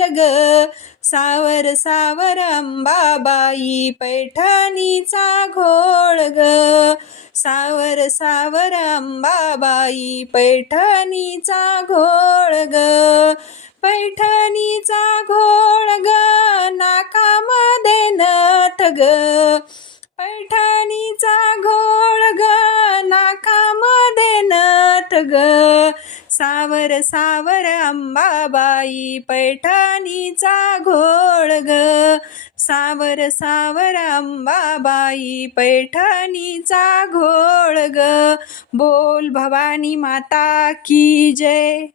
ग सावर सावर अंबाबाई पैठणीचा घोळ ग. सावर सावर अंबाबाई पैठणीचा घोळ ग. पैठणीचा घोळ ग नाकामध्ये नथ ग. पैठणी ग सावर सावर अंबाबाई पैठणीचा घोळ ग. सावर सावर अंबाबाई पैठणीचा घोळ ग. बोल भवानी माता की जय.